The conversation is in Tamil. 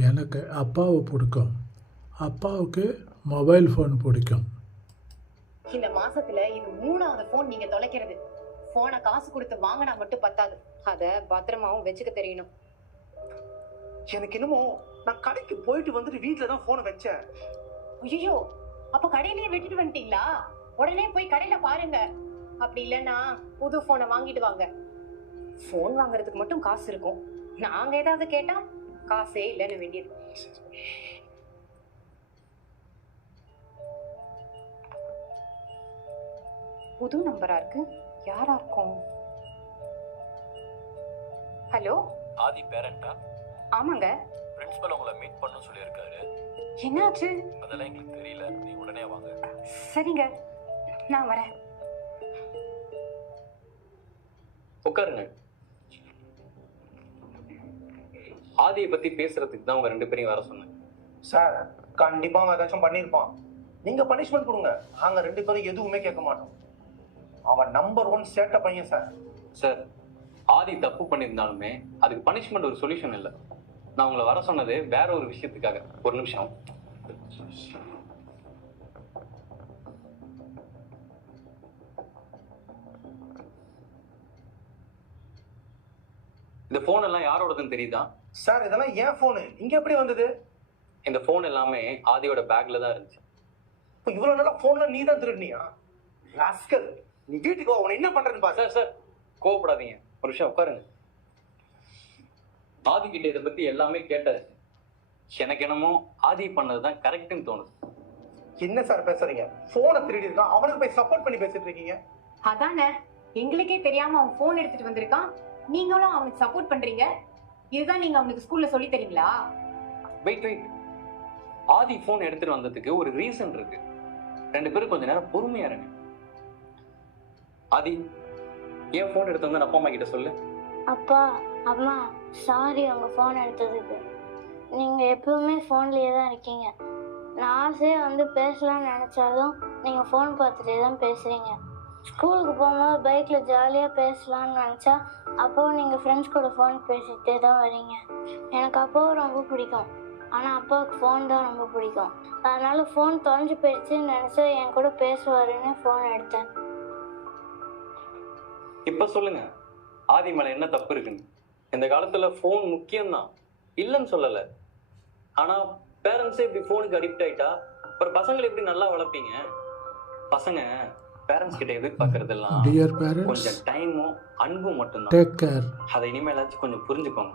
எனக்கு அப்பாவை பிடிக்கும். அப்பாவுக்கு மொபைல் ஃபோன் பிடிக்கும். இந்த மாசத்துல இது 3வது போன் நீங்க தொலைக்கிறது. போனை காசு கொடுத்து வாங்கினா மட்டும் பத்தாது, அத பத்திரமாவும் வச்சுக்க தெரியணும். எனக்கு என்னமோ நான் கடைக்கு போயிட்டு வந்துட்டு வீட்டுல தான் போனை வச்சேன். ஐயோ, அப்ப கடையிலேயே விட்டுட்டு வந்துட்டீங்களா? உடனே போய் கடையில பாருங்க. அப்படி இல்லைன்னா புது போனை வாங்கிட்டு வாங்க. போன் வாங்குறதுக்கு மட்டும் காசு இருக்கும், நாங்க ஏதாவது கேட்டா காசே இல்லைன்னு வேண்டியது. புது நம்பரா இருக்கு, யாரா இருக்கும்? ஹலோ, ஆதி பேரண்டா? ஆமாங்க. பிரின்சிபல் உங்களை மீட் பண்ணணும்னு சொல்லியிருக்காரு. என்னாச்சு? அதெல்லாம் எங்களுக்கு தெரியல, நீ உடனே வாங்க. சரிங்க, நான் வரேன். உட்காருங்க. ஆதியை பத்தி பேசுறதுக்கு தான் உங்க 2 பேரையும் வர சொன்னேன். சார், கண்டிப்பா அவன் ஏதாச்சும் பண்ணிருப்பான். நீங்க பனிஷ்மெண்ட் கொடுங்க, நாங்க 2 பேரும் எதுவுமே கேட்க மாட்டோம். அவன் நம்பர் 1 சேட்ட பையன் சார். சார், ஆதி தப்பு பண்ணியிருந்தாலுமே அதுக்கு பனிஷ்மெண்ட் ஒரு சொல்யூஷன் இல்லை. நான் உங்களை வர சொன்னது வேற ஒரு விஷயத்துக்காக. ஒரு நிமிஷம். இந்த போன் எல்லாம் யாரோடதுன்னு தெரியுதா? சார், இதெல்லாம் ஏன் போனு, இங்க எப்படி வந்தது? இந்த போன் எல்லாமே ஆதியோட பேக்ல தான் இருந்துச்சு. இப்போ இவ்வளவு நாளா போன்ல நீ தான் திருடினியா? ராஸ்கல், நீ வீட்டுக்கு வா, உன்னை என்ன பண்றேன்னு பாரு. சார் கோவப்படாதீங்க, ஒரு விஷயம் உட்காருங்க. ஆதி கிட்ட இதை பத்தி எல்லாமே கேட்டாச்சு. எனக்கு என்னமோ ஆதி பண்ணதுதான் கரெக்ட்னு தோணுது. என்ன சார் பேசுறீங்க? போனை திருடி இருக்கான், அவனுக்கு போய் சப்போர்ட் பண்ணி பேசிட்டு இருக்கீங்க. அதானே, எங்களுக்கே தெரியாம அவன் போன் எடுத்துட்டு வந்திருக்கான், நீங்களும் அவனுக்கு சப்போர்ட் பண்றீங்க. இதுதான் நீங்க அவனுக்கு ஸ்கூல்ல சொல்லி தரீங்களா? வெயிட், ஆதி போன் எடுத்துட்டு வந்ததுக்கு ஒரு ரீசன் இருக்கு. 2 பேரும் கொஞ்ச நேரம் பொறுமையா இருங்க. ஆதி, ஏன் போன் எடுத்து வந்து அப்பா அம்மா கிட்ட சொல்லு. அப்பா அம்மா, சாரி உங்க ஃபோன் எடுத்ததுக்கு. நீங்க எப்பவுமே ஃபோன்லயே தான் இருக்கீங்க. நான் ஆசையா வந்து பேசலாம்னு நினைச்சாலும் நீங்க ஃபோன் பார்த்துட்டே தான் பேசுறீங்க. ஸ்கூலுக்கு போகும்போது பைக்ல ஜாலியா பேசலாம்னு நினைச்சா அப்போவும் நீங்க ஃப்ரெண்ட்ஸ் கூட ஃபோன் பேசிட்டே தான் வரீங்க. எனக்கு அப்பாவும் ரொம்ப பிடிக்கும், ஆனா அப்பாவுக்கு ஃபோன் தான் ரொம்ப பிடிக்கும். அதனால ஃபோன் தொலைஞ்சு போயிடுச்சுன்னு நினைச்சா என் கூட பேசுவாருன்னு ஃபோன் எடுத்தேன். இப்ப சொல்லுங்க, ஆதி மேல என்ன தப்பு இருக்குன்னு? இந்த காலத்துல போன் முக்கியம்தான், இல்லைன்னு சொல்லல. ஆனா பேரண்ட்ஸே இப்படி போனுக்கு அடிக்ட் ஆயிட்டா அப்புறம் பசங்களை எப்படி நல்லா வளர்ப்பீங்க? பசங்க பேரண்ட்ஸ் கிட்ட எதிர்பார்க்கறதெல்லாம் டியர் பேரண்ட்ஸ், கொஞ்சம் டைமும் அன்பும் மட்டும்தான். Take care. அதை இனிமேலாச்சும் கொஞ்சம் புரிஞ்சுக்கோங்க.